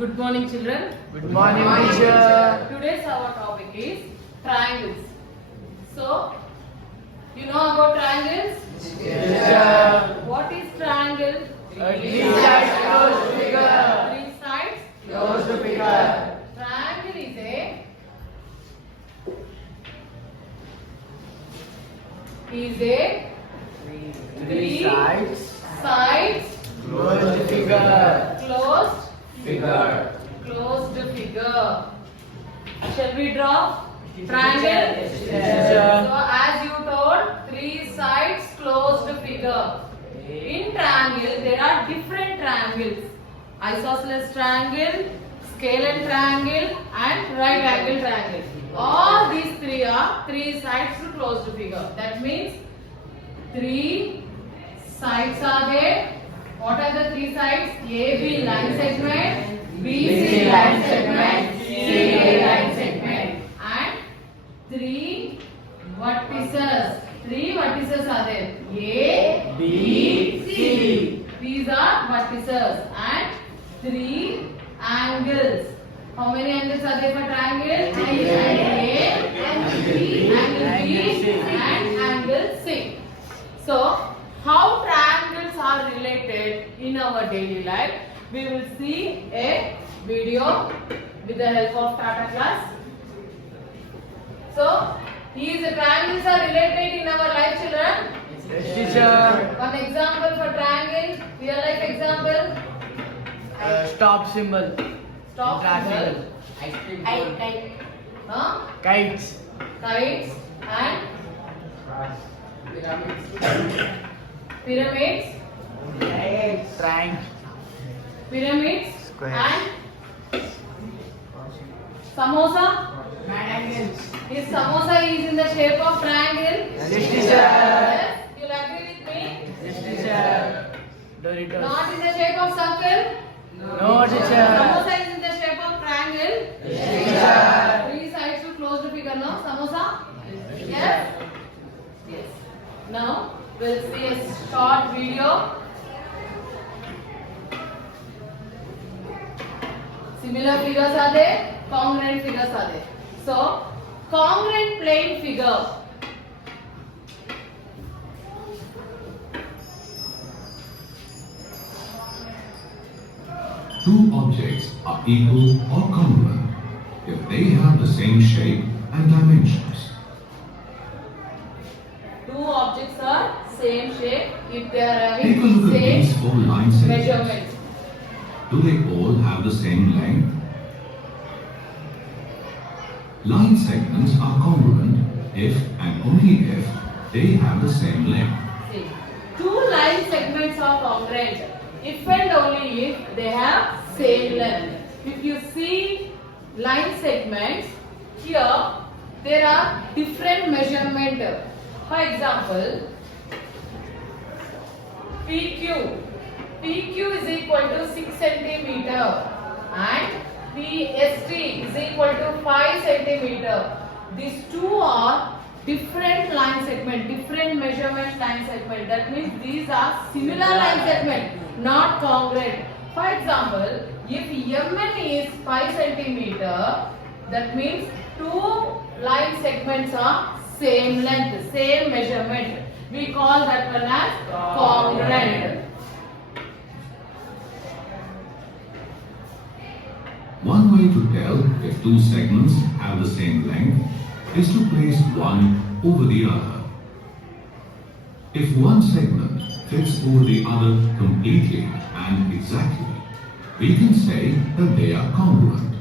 Good morning, children. Good morning, teacher. Today's our topic is triangles. So, you know about triangles? Teacher. What is triangle? Three sides closed figure. Three sides. Closed figure. Triangle is a Three sides sides closed figure. closed Figure. figure. Shall we draw triangle? Teacher. So as you told, three sides closed figure. In triangle, there are different triangles: isosceles triangle, scalene triangle, and right angle triangle. All these three are three sides to closed figure. That means three sides are there. What are the three sides? AB line segment, BC line segment, CA line segment, and three vertices. Three vertices are there. A, B, C. These are vertices, and three angles. How many angles are there for triangle? Angle A, angle B, angle B, and angle C. So, how triangles are related in our daily life? We will see a video with the help of Tata Class. So, these triangles are related in our life, children. Yes, teacher. One example for triangle, real life example. Stop symbol. Stop symbol. Kite. Huh? Kites. Kites and pyramids. Triangle. Pyramids Square. and samosa. If samosa is in the shape of triangle, Yes, teacher. yes, you'll agree with me. Yes, teacher. Doritos. Not in the shape of circle. No, teacher. Samosa is in the shape of triangle. Yes, teacher. Three sides to close the figure, no? Samosa? Yes? Yes. Now, we'll see a short video. Similar figures are there, congruent figures are there. So, congruent plane figure. Two objects are equal or congruent if they have the same shape and dimensions. Two objects are same shape if they are Take a having look at these same four line segments. measurement. Do they all have the same length? Line segments are congruent if and only if they have the same length. See, two line segments are congruent if and only if they have same length. If you see line segments, here there are different measurement. For example, PQ. PQ is equal to 6 centimeter and PST is equal to 5 centimeter. These two are different line segment, different measurement line segment. That means these are similar line segment, not congruent. For example, if MN is 5 centimeter, that means two line segments are same length, same measurement. We call that one as congruent. One way to tell if two segments have the same length is to place one over the other. If one segment fits over the other completely and exactly, we can say that they are congruent.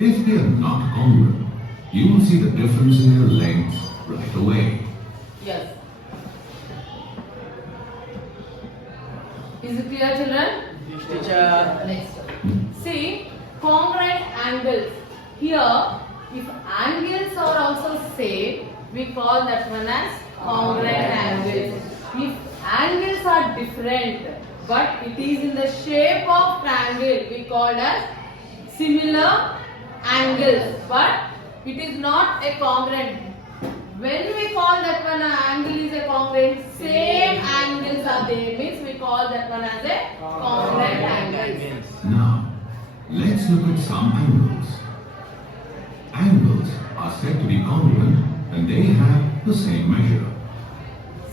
If they are not congruent, you will see the difference in their length right away. Yes. Is it clear, children? Yes, teacher. Next. See, congruent angles. Here, if angles are also same, we call that one as congruent angles. If angles are different, but it is in the shape of triangle, we call as similar angles, but it is not a congruent. When we call that one angle is a congruent, same angles are there, means we call call that one as a congruent angles. Now, let's look at some angles. Angles are said to be congruent when they have the same measure.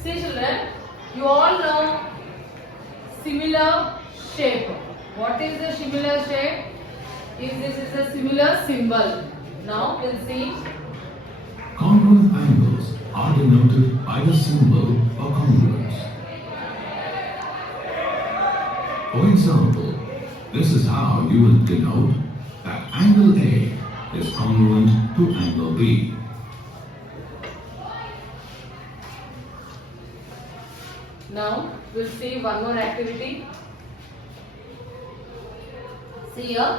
See children, you all know similar shape. What is the similar shape? This is a similar symbol. Now we'll see. Congruent angles are denoted by the symbol of congruence. For example, this is how you will denote that angle A is congruent to angle B. Now we'll see one more activity. See here.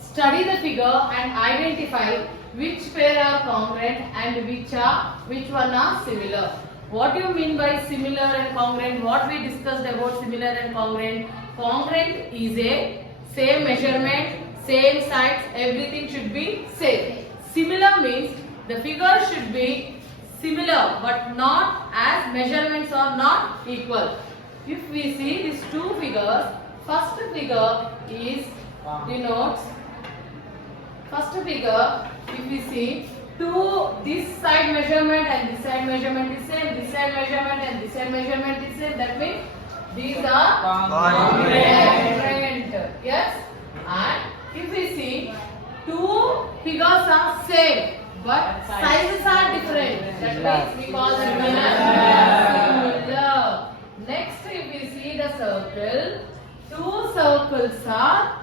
Study the figure and identify which pair are congruent and which one are similar. What do you mean by similar and congruent? What we discussed about similar and congruent? Congruent is a same measurement, same sides, everything should be same. Similar means the figure should be similar but not as measurements are not equal. If we see these two figures, first figure is denotes. First figure, if we see this side measurement and this side measurement is same, this side measurement and this side measurement is same. That means these are congruent. Yes. And if we see two figures are same but sizes are different, that means we call them as similar. Next, if we see the circle, two circles are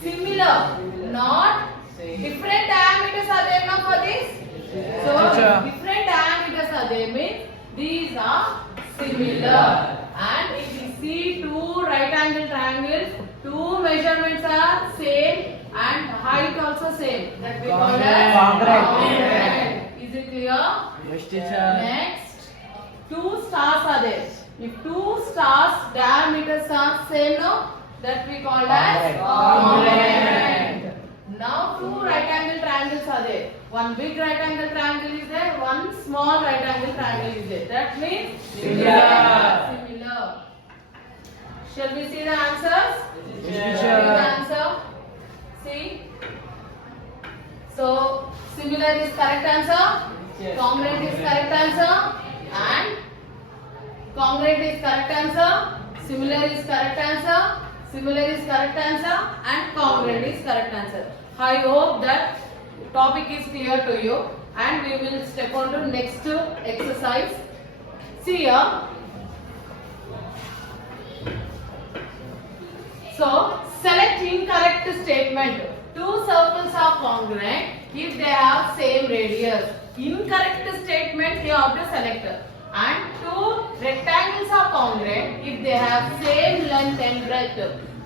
similar, not different diameters are there now for this. So different diameters are there means these are similar. And if we see two right angle triangles, two measurements are same and height also same. That we call as congruent. Is it clear? Yes, teacher. Next, two stars are there. If two stars diameters are same, no, that we call as congruent. Now two right angle triangles are there. One big right angle triangle is there, one small right angle triangle is there. That means similar. Shall we see the answers? Yes, Shall we see the answer? See. So similar is correct answer. Yes. Congruent is correct answer. And congruent is correct answer. Similar is correct answer. Similar is correct answer. And congruent is correct answer. I hope that topic is clear to you, and we will step on to next exercise. See here. So select incorrect statement. Two circles are congruent if they have same radius. Incorrect statement you have to select. And two rectangles are congruent if they have same length and breadth.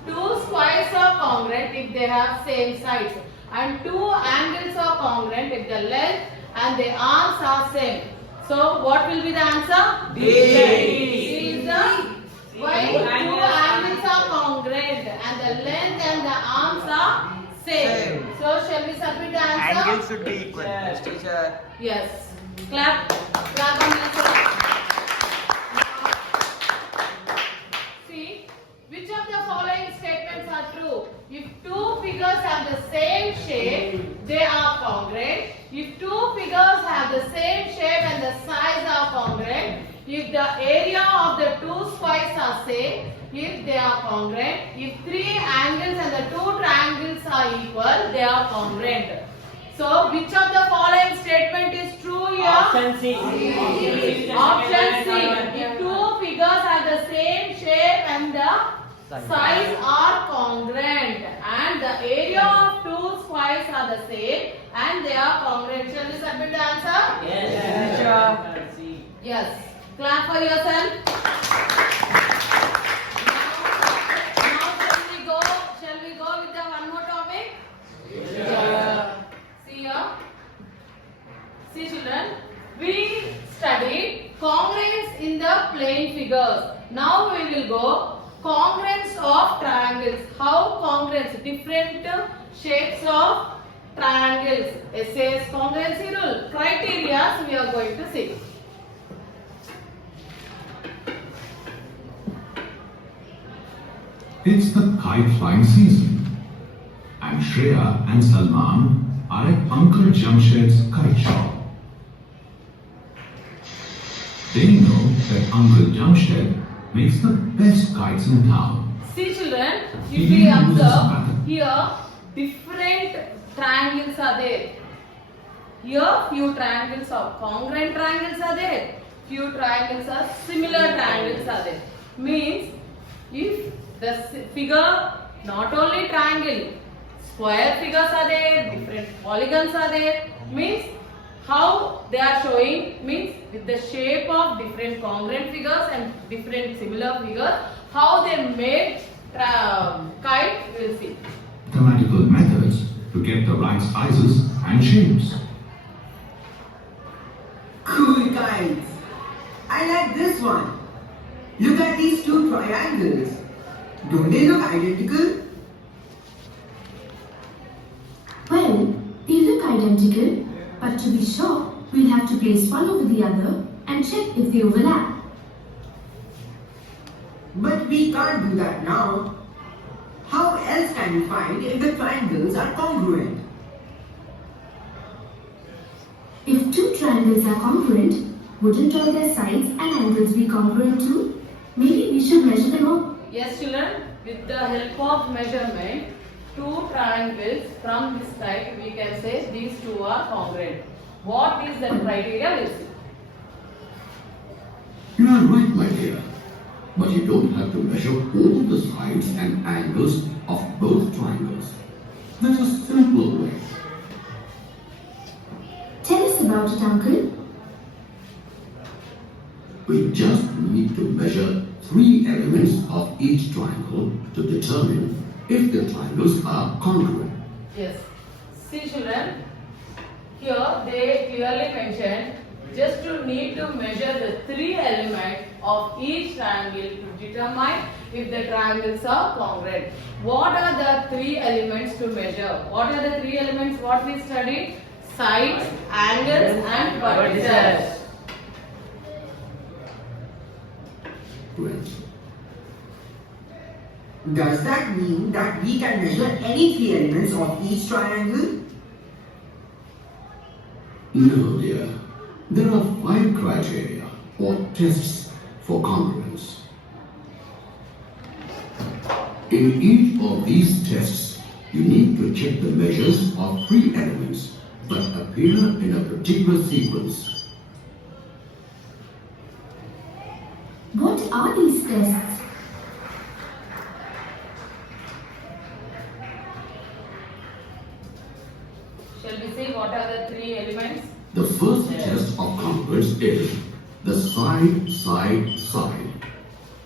Two squares are congruent if they have same sides. And two angles are congruent if the length and the arms are same. So what will be the answer? D. D is the why two angles are congruent and the length and the arms are same. So shall we submit the answer? Angles should be equal. Yes, teacher. Yes. Clap. Clap on yourself. See, which of the following statements are true? If two figures have the same shape, they are congruent. If two figures have the same shape and the size are congruent. If the area of the two squares are same, if they are congruent. If three angles and the two triangles are equal, they are congruent. So, which of the following statement is true here? Option C. Option C. If two figures have the same shape and the size are congruent and the area of two squares are the same and they are congruent. Shall we submit the answer? Yes, teacher. Yes. Clap for yourself. Now shall we go with the one more topic? See here. See children, we studied congruence in the plane figures. Now we will go congruence of triangles. How congruence? Different shapes of triangles. SAS congruency rule. Criteria we are going to see. It's the kite flying season, and Shreya and Salman are at Uncle Jamshed's kite shop. They know that Uncle Jamshed makes the best kites in town. See children, if He we uses observe pattern. here different triangles are there. Here few triangles are congruent triangles are there. Few triangles are similar triangles are there. Means if the figure not only triangle, square figures are there, different polygons are there. Means how they are showing means with the shape of different congruent figures and different similar figures, how they made kite we'll see. Mathematical methods to get the right sizes and shapes. Cool kites. I like this one. Look at these two triangles. Don't they look identical? Well, they look identical, but to be sure, we'll have to place one over the other and check if they overlap. But we can't do that now. How else can we find if the triangles are congruent? If two triangles are congruent, wouldn't all their sides and angles be congruent too? Maybe we should measure them up. Yes children, with the help of measurement, two triangles from this side we can say these two are congruent. What is the criteria we'll see. You are right, my dear. But you don't have to measure all the sides and angles of both triangles. There's a simple way. Tell us about it, Uncle. We just need to measure 3 elements of each triangle to determine if the triangles are congruent. Yes. See children, here they clearly mentioned just to need to measure the 3 elements of each triangle to determine if the triangles are congruent. What are the 3 elements to measure? What are the 3 elements what we studied? Sides, angles and vertices. Well, Does that mean that we can measure any 3 elements of each triangle? no, dear. There are 5 criteria or tests for congruence. In each of these tests, you need to check the measures of 3 elements that appear in a particular sequence. What are these tests? Shall we see what are the 3 elements? The first test of congruence is the side, side, side.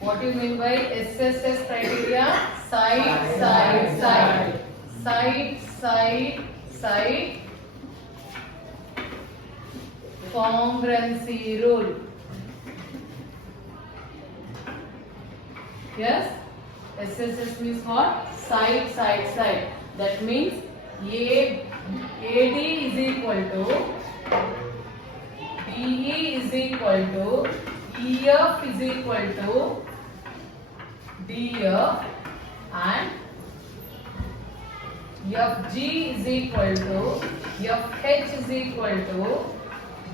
What do you mean by SSS criteria? Side, side, side. Side, side, side. Congruency rule. Yes? SSS means what? Side, side, side. That means AD is equal to DE is equal to EF is equal to DF and FG is equal to FH is equal to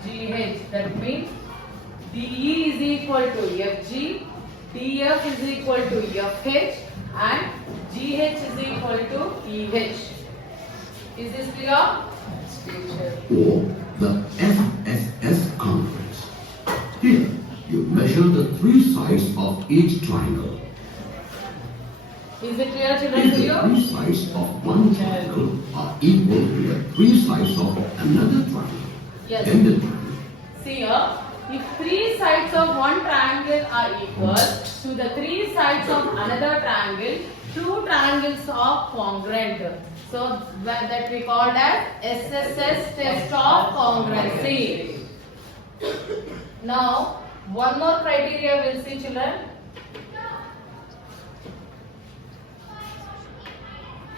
GH. That means DE is equal to FG, DF is equal to FH and GH is equal to EH. Is this clear? Or the FSS congruence. Here, you measure the 3 sides of each triangle. Is it clear children If to the you? 3 sides of one triangle are equal to the 3 sides of another triangle, Yes. then the triangle See here, if 3 sides of one triangle are equal to the 3 sides of another triangle, 2 triangles are congruent. So that we called as SSS test of congruency. Now, one more criteria we'll see children.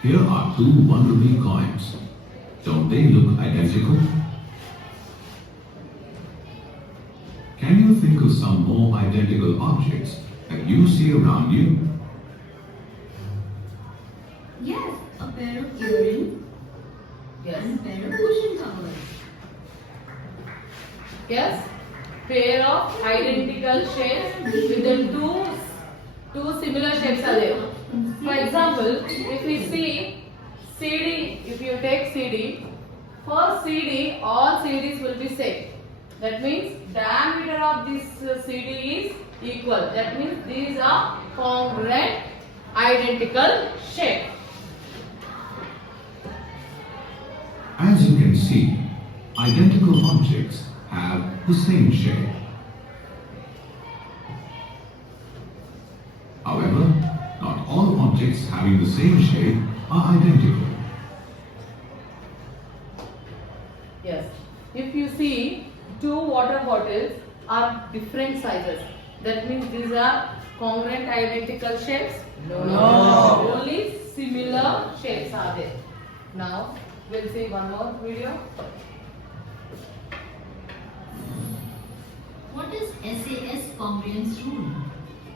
Here are 2 1 rupee coins. Don't they look identical? Can you think of some more identical objects that you see around you? one pair of cushion covers. Yes, pair of identical shapes with the two similar shapes are there. For example, if we see CD, if you take CD, for CD, all CDs will be same. That means diameter of this CD is equal. That means these are congruent identical shape. As you can see, identical objects have the same shape. However, not all objects having the same shape are identical. Yes. If you see two water bottles are different sizes. That means these are congruent identical shapes? No. Only similar shapes are there. Now we'll see one more video. What is SAS congruence rule?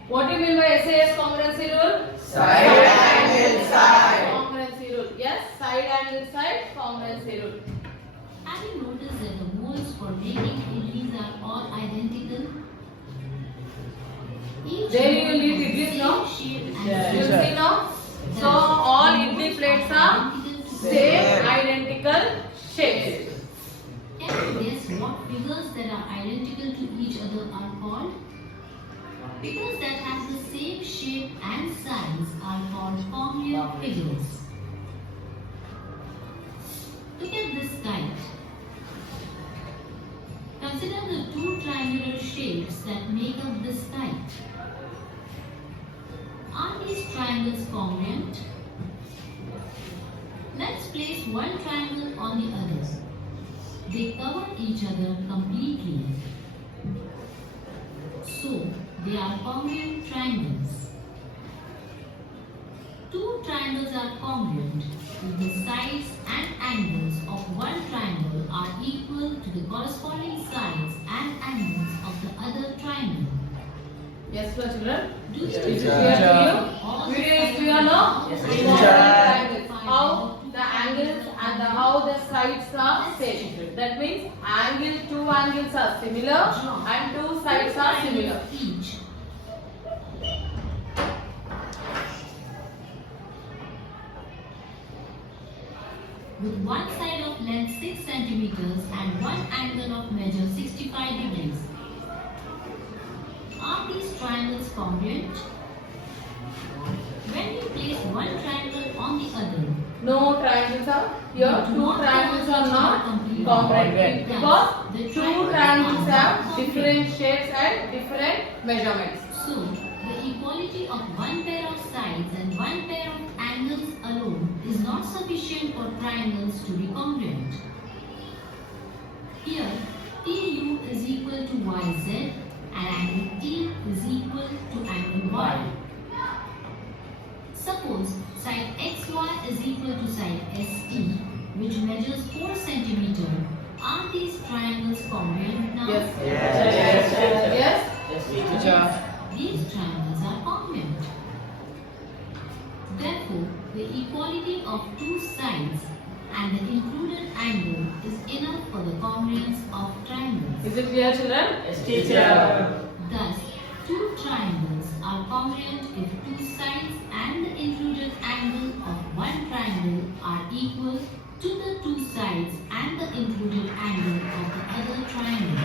What do you mean by SAS congruency rule? Side angle side. Congruency rule. Yes, side angle side congruency rule. Have you noticed that the molds for making idlis are all identical? Each There you will mold need has the idlis, no? same shape and Yes. You size. see now? So all idli plates are same identical shapes. Can you guess what figures that are identical to each other are called? Figures that have the same shape and size are called congruent figures. Look at this kite. Consider the two triangular shapes that make up this kite. Are these triangles congruent? Let's place one triangle on the other. They cover each other completely. So, they are congruent triangles. Two triangles are congruent if the sides and angles of one triangle are equal to the corresponding sides and angles of the other triangle. Yes, children. Do you Is it teacher. clear to you? Video is clear now? Yes, Congruent teacher. triangles. How the angles and how the sides are same. That means two angles are similar and two sides are similar. Each. With one side of length 6 centimeters and one angle of measure 65 degrees. Are these triangles congruent? When you place one triangle on the other, No triangles are here. Two triangles are not congruent because two triangles have different shapes and different measurements. so the equality of one pair of sides and one pair of angles alone is not sufficient for triangles to be congruent. Here, TU is equal to YZ and angle T is equal to angle Y. Suppose side XY is equal to side ST, which measures 4 centimeters. Are these triangles congruent now? Yes. Yes. Yes. Yes, teacher. These triangles are congruent. Therefore, the equality of two sides and the included angle is enough for the congruence of triangles. Is it clear, children? Yes, teacher. Thus, two triangles are congruent if two sides and the included angle of one triangle are equal to the two sides and the included angle of the other triangle.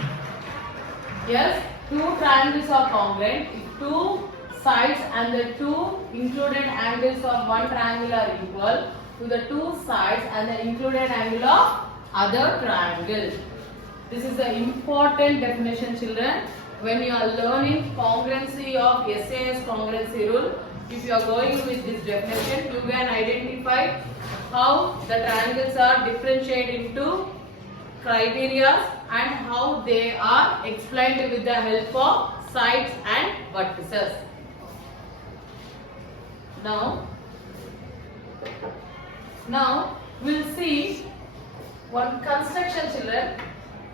Yes. Two triangles are congruent if two sides and the two included angles of one triangle are equal to the two sides and the included angle of other triangle. This is the important definition, children. When you are learning congruency of SAS congruency rule, if you are going with this definition, you can identify how the triangles are differentiated into criteria and how they are explained with the help of sides and vertices. Now we'll see one construction, children.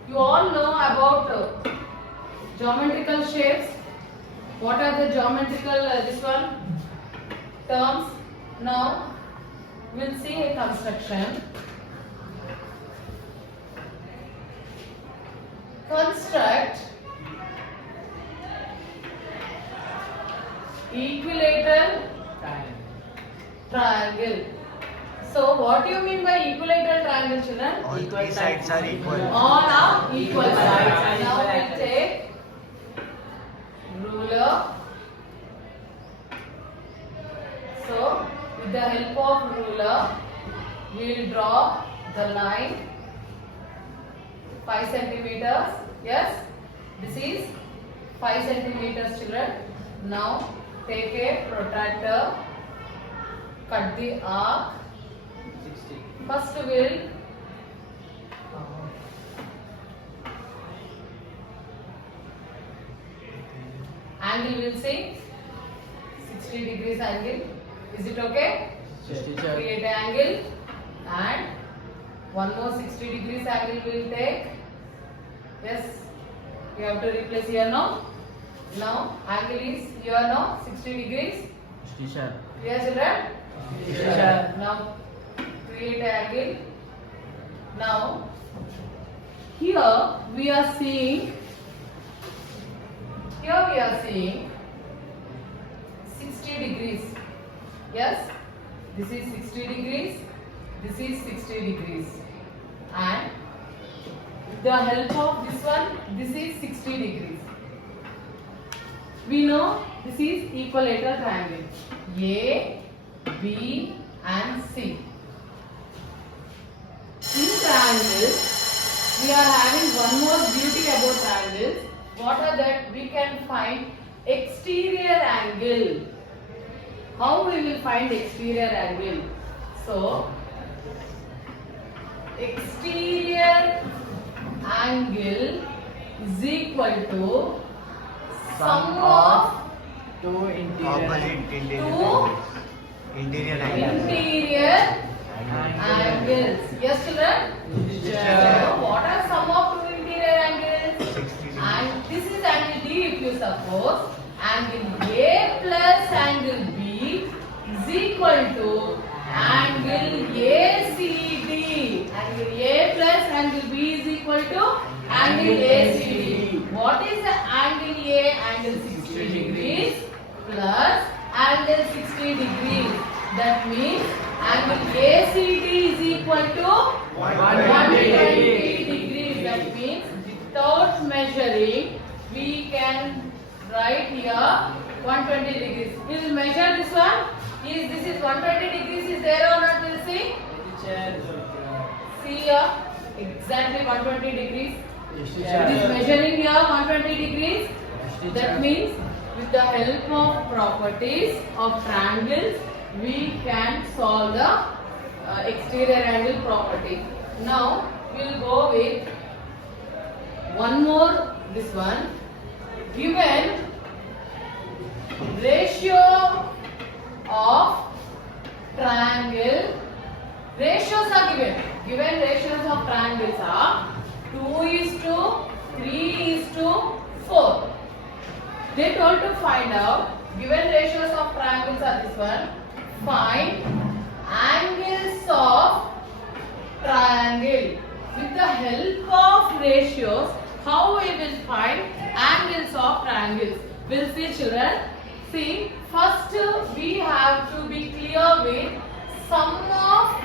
You all know about geometrical shapes. What are the geometrical terms? Now we'll see a construction. construct equilateral triangle. So what do you mean by equilateral triangle, children? All three sides are equal. All are equal sides. Now we take ruler. So with the help of ruler, we will draw the line 5 centimeters. Yes, this is 5 centimeters, children. Now take a protractor, cut the arc. First we will angle, will see 60 degrees angle. Is it okay? Yes, teacher. Create an angle and one more 60 degrees angle will take. Yes, you have to replace here now. Now angle is here now 60 degrees. Yes, teacher. Yes, children. Teacher. Now create an angle. Now here we are seeing 60 degrees. Yes, this is 60 degrees, this is 60 degrees, and with the help of this one, this is 60 degrees. We know this is equilateral triangle A, B and C. In triangles, we are having one more beauty about triangles. What are that? We can find exterior angle. How we will find exterior angle? So, exterior angle is equal to sum of Two interior two interior angles. interior angles. Yes, children? So, what are sum of two interior angles? 60 And this is angle D if you suppose. Angle A plus angle B is equal to angle ACD. Angle A plus angle B is equal to angle ACD. What is the angle A? Angle 60 degrees plus angle 60 degrees. That means angle ACD is equal to 120 degrees. That means without measuring, we can write here 120 degrees. We will measure this one. Is this is 120 degrees is there or not? We'll see. See here, exactly 120 degrees. It is measuring here 120 degrees. That means with the help of properties of triangles, we can solve the exterior angle property. Now we will go with one more, this one. Given ratio of triangle, ratios are given. Given ratios of triangles are 2:3:4. They told to find out, given ratios of triangles are this one, find angles of triangle. With the help of ratios, how we will find angles of triangles? We'll see, children. See, first we have to be clear with sum of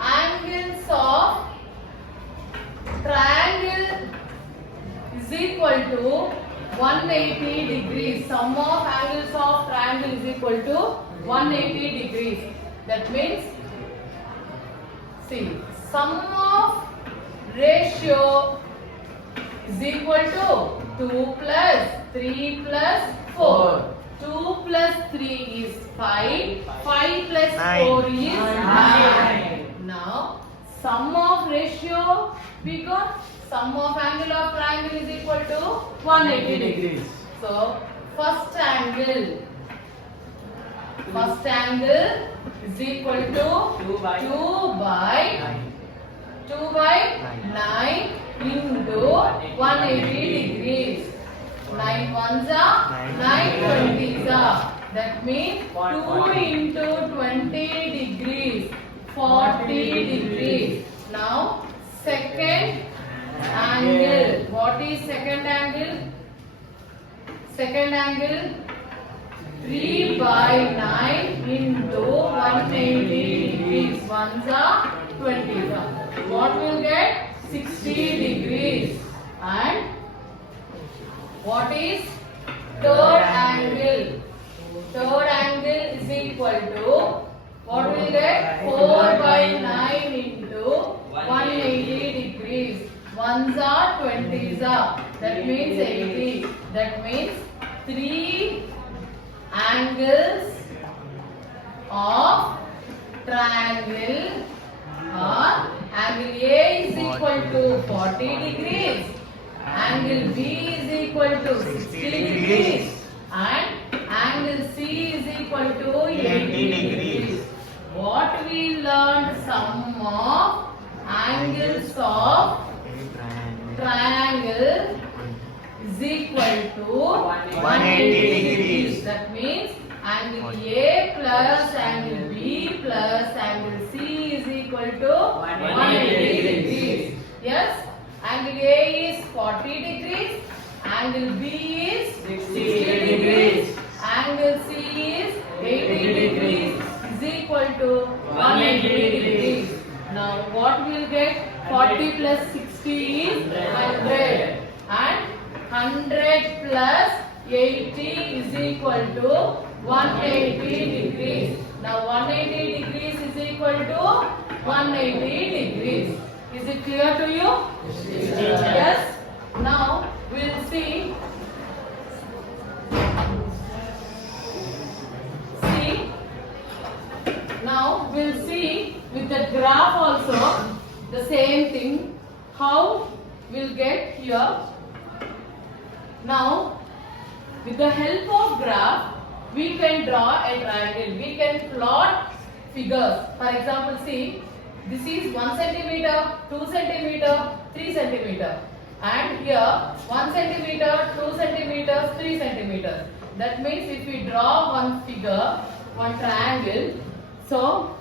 angles of triangle is equal to 180 degrees. Sum of angles of triangle is equal to 180 degrees. That means, see, sum of ratio is equal to 2 plus 3 plus 4. 2 plus 3 is 5. 5 plus 4 is 9. Now, sum of ratio we got. Sum of angle of triangle is equal to 180 degrees. So, first angle is equal to 2 by 9 into 180 degrees. 9 ones are 9 20s are. That means 2 into 20 degrees, 40 degrees. Now second angle. What is second angle? Second angle 3 by 9 into 180 degrees. Ones are 20s are. What will get? 60 degrees. And what is third angle? Third angle is equal to what will get? 4 by 9 into 180 degrees. Ones are 20s are. That means 80. That means 3 angles of triangle are angle A is equal to 40 degrees, angle B is equal to 60 degrees, and angle C is equal to 80 degrees. What we learned, sum of angles of triangle is equal to 180 degrees. That means angle A plus angle B plus angle C is equal to 180 degrees. Yes, angle A is 40 degrees, angle B is 60 degrees, angle C is 80 degrees is equal to 180 degrees. Now what we will get? 40 plus 60 is 100 and 100 plus 80 is equal to 180 degrees. Now 180 degrees is equal to 180 degrees. Is it clear to you? Yes. Now we will see. Now we will see with the graph also the same thing. How we'll get here. Now, with the help of graph, we can draw a triangle. We can plot figures. For example, see, this is 1 centimeter, 2 centimeter, 3 centimeter. And here, 1 centimeter, 2 centimeters, 3 centimeters. That means if we draw one figure, one triangle, so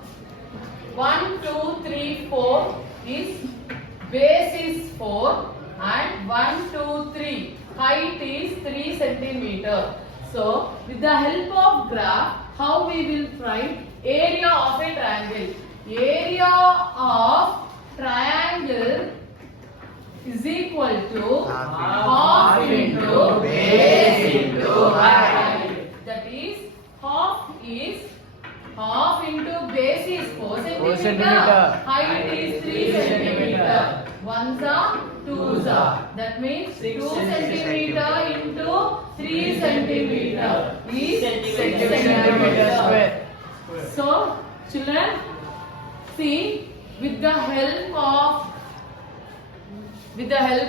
1, 2, 3, 4 is base is 4 and 1, 2, 3 height is 3 centimeter. So with the help of graph, how we will find area of a triangle? Area of triangle is equal to half into base into height. That is half into base is 4 centimeter, height is 3 centimeter. Ones are, twos are. That means 2 centimeter into 3 centimeter is centimeter square. So children, see, with the help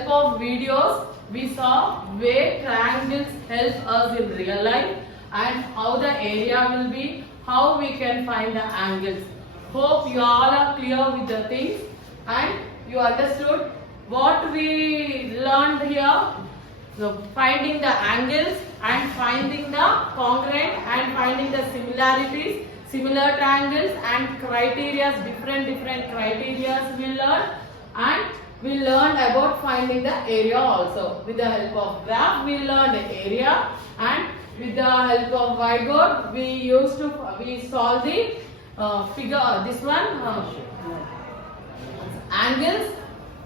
of videos, we saw where triangles help us in real life and how the area will be, how we can find the angles. Hope you all are clear with the things and you understood what we learned here. So finding the angles and finding the congruent and finding the similarities, similar triangles and criteria, different criteria we learned, and we learned about finding the area also. With the help of graph we learned the area, and with the help of whiteboard we solve the figure, this one angles,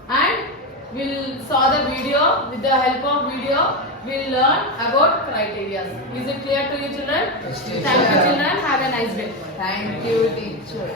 and we'll saw the video. With the help of video we'll learn about criteria. Is it clear to you children? Thank you children, have a nice day. Thank you, teacher.